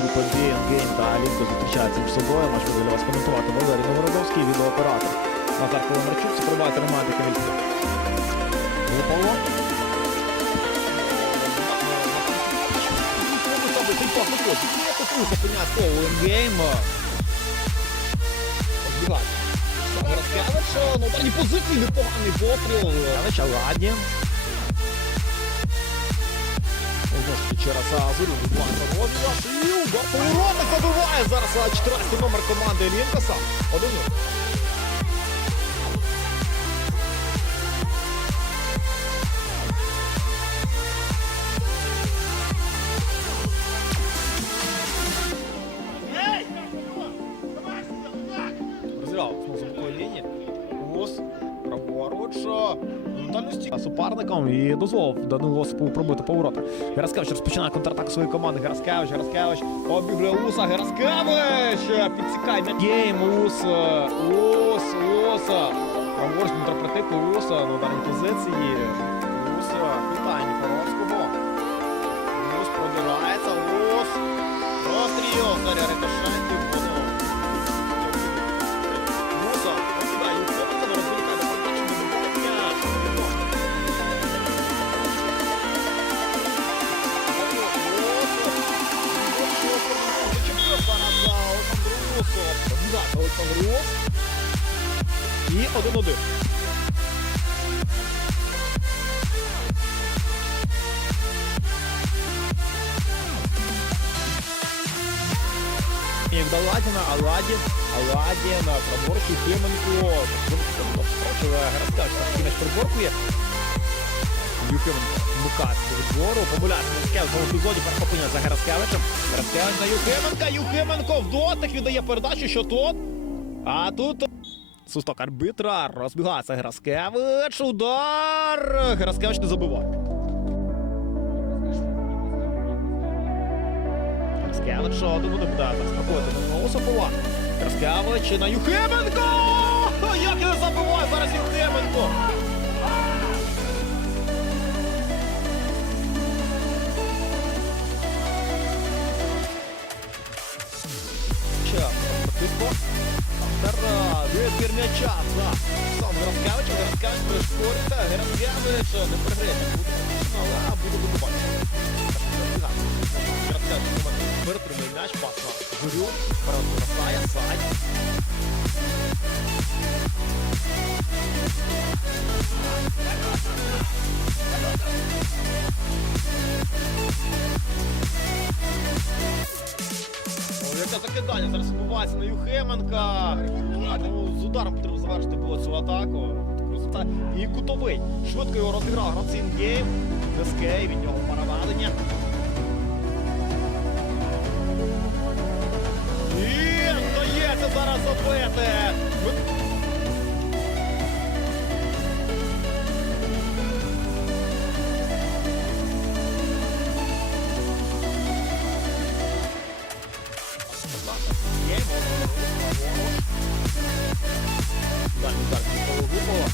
групи B, Game та Лінко зустрічаються між собою. Матч буде для вас коментувати Валерій Новородовський, відеооператор Назар Коломарчук, супровайзер Романтика від Павло. Розкавич, ну дані позиції непоганий постріл. Відбувається І поворота забиває зараз а, 14 номер команди Лінкаса. 1 Розіграв знову лінії. Ус, праворуч. Дальності. суперником і дозволив Данилу Осипову пробити поворота. Гераскевич розпочинає контратаку своєї команди. Гераскевич, Гераскевич. Обіграє Уса, Гераскевич! Підсікає м'яч. Гейм, Ус, е, Ус, Ус. Праворуч Дмитро Притик, на ударній позиції. Ус, вітає Ніфоровського. Ус продирається, Ус. Розстріл, Заря Олександр І 1-1. Як до Аладдін, праворуч Юхименко. Гераскевич такий м'яч приборкує. Вмикається до відбору. Помиляється Гераскевич в епізоді перехоплення за Гераскевичем. Гераскевич на Юхименка, Юхименко в дотик віддає передачу, що тут. А тут сусток арбітра, розбігається Гераскевич, удар! Гераскевич не забиває. Гераскевич один буде заспокоїти на Осипова. Гераскевич на Юхименко! як не забиває зараз Юхименко. Вибір м'яча за сам Гераскевич. Гераскевич прискориться. Гераскевич не приграє. Буде фактично, а буде вибивати. Гераскевич команда перетримує м'яч, пас на Журю. розростає, сайт. О, закидання зараз відбувається на Юхименка. Ну, з ударом потрібно завершити було цю атаку. Та- І кутовий. Швидко його розіграв Грацин Гейм. Дескей від нього переведення. І вдається зараз забити. Дальний удар після глухого.